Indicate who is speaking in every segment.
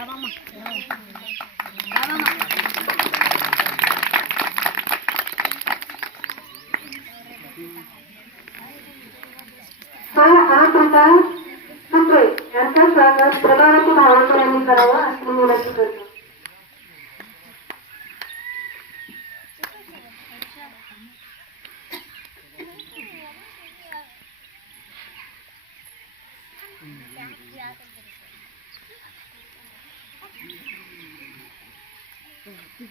Speaker 1: तर हा प्रकार सुत्रे यांचं स्वागत प्रभावती भावकर यांनी करावं अशी मी विनंती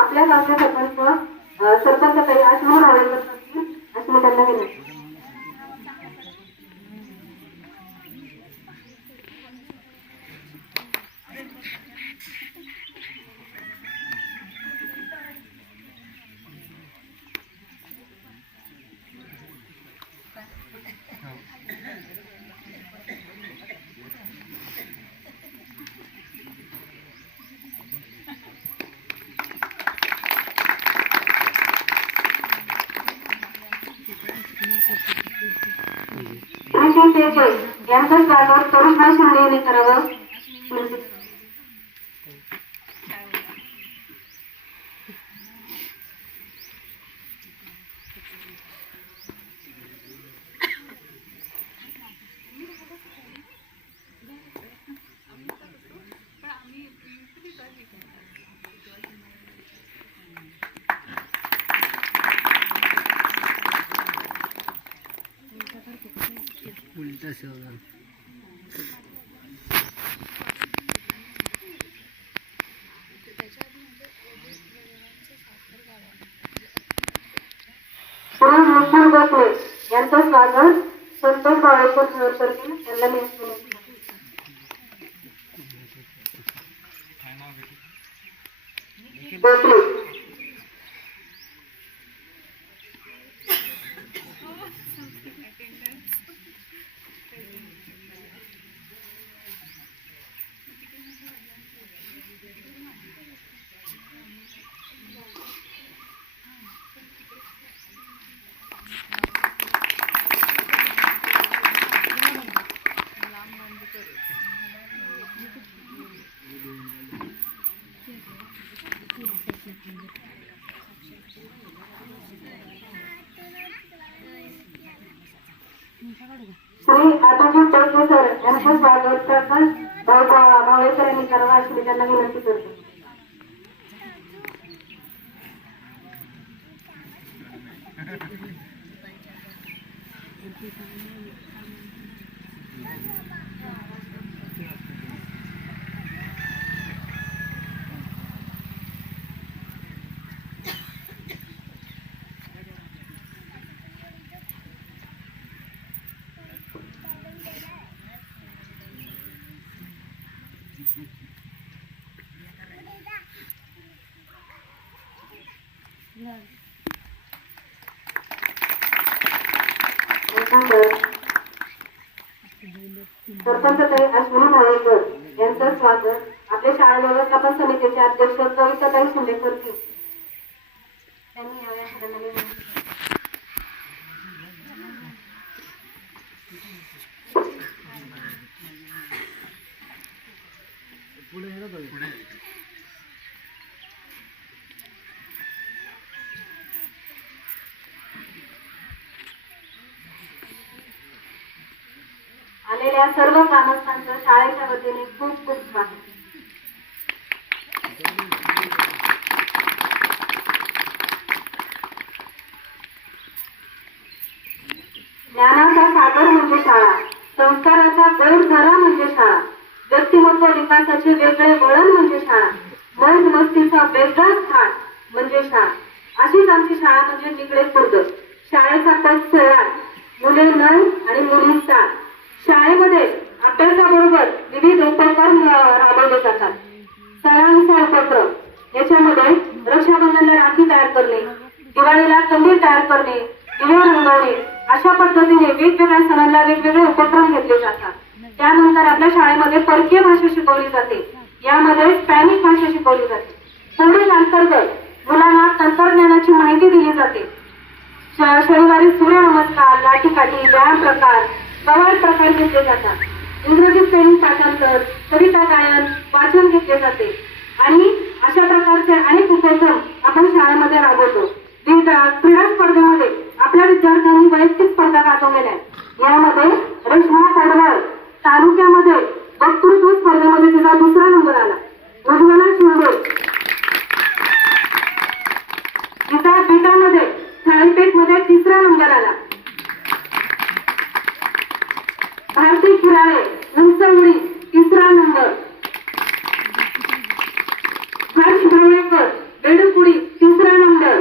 Speaker 1: आपल्या गावच्या सरपंच सरपंच काही आश्रम हवे असं त्यांना विनंती श्री तेजे यांचं स्वागत तरुणभाई शिंदे करावं.
Speaker 2: उलटा
Speaker 1: श्री विपुल गोखले यांचं स्वागत संतोष बाळेकर सर करतील त्यांना मी विनंती करते. गोखले श्री आताजी टोके सर यांचं स्वागत प्रकाश भाऊ भावेकर यांनी करावं अशी सरपंच अश्विनी माळेकर यांचं स्वागत आपल्या शाळा व्यवस्थापन समितीचे अध्यक्ष कविताताई शिंदे करतील त्यांनी यावेळी सगळ्यांना विनंती. आलेल्या सर्व ग्रामस्थांचं शाळेच्या वतीने खूप खूप स्वागत. ज्ञानाचा सागर म्हणजे शाळा संस्काराचा गड म्हणजे शाळा व्यक्तिमत्व विकासाचे वेगळे वळण म्हणजे शाळा मौज मस्तीचा वेगळाच घाट म्हणजे शाळा. अशीच आमची शाळा म्हणजे निगडे खुर्द. शाळेचा पद सोळा मुले नर आणि मुली सात शाळेमध्ये अभ्यासाबरोबर विविध उपक्रम राबवले जातात. सणानुसार उपक्रम याच्यामध्ये रक्षाबंधनला राखी तयार करणे दिवाळीला कंदील तयार करणे दिवे रंगवणे अशा पद्धतीने वेगवेगळ्या सणांना वेगवेगळे उपक्रम घेतले जातात. त्यानंतर आपल्या शाळेमध्ये परकीय भाषा शिकवली जाते. यामध्ये स्पॅनिश कविता गायन वाचन घेतले जाते. आणि अशा प्रकारचे अनेक उपक्रम आपण शाळेमध्ये राबवतो. क्रीडा स्पर्धेमध्ये आपल्या विद्यार्थ्यांनी वैयक्तिक स्पर्धा गाजवलेल्या आहेत. यामध्ये रेश्मा पडवळ तालुक्यामध्ये वक्तृत्व स्पर्धेमध्ये तिचा दुसरा नंबर आला उज्ज्वला शिंदे तिचा बीटामध्ये थाळीपेठमध्ये तिसरा नंबर आला भारती खुराळे उंचवडी तिसरा नंबर हर्ष भावेकर तिसरा नंबर.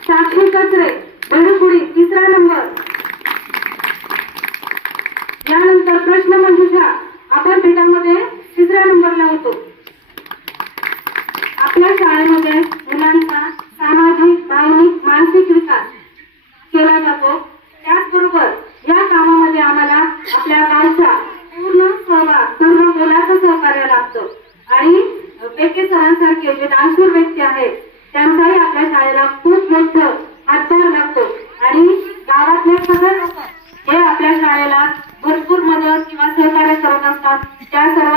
Speaker 1: साक्षी कचरे बेडुकुडी तिसरा नंबर. यानंतर प्रश्न मंजुषा आपण पेटामध्ये सरांसारखे जे दानशूर व्यक्ती आहेत त्यांचाही आपल्या शाळेला खूप मोठं हातभार लागतो. आणि गावातले सगळे लोक हे आपल्या शाळेला भरपूर मदत किंवा सहकार्य करत असतात. त्या सर्व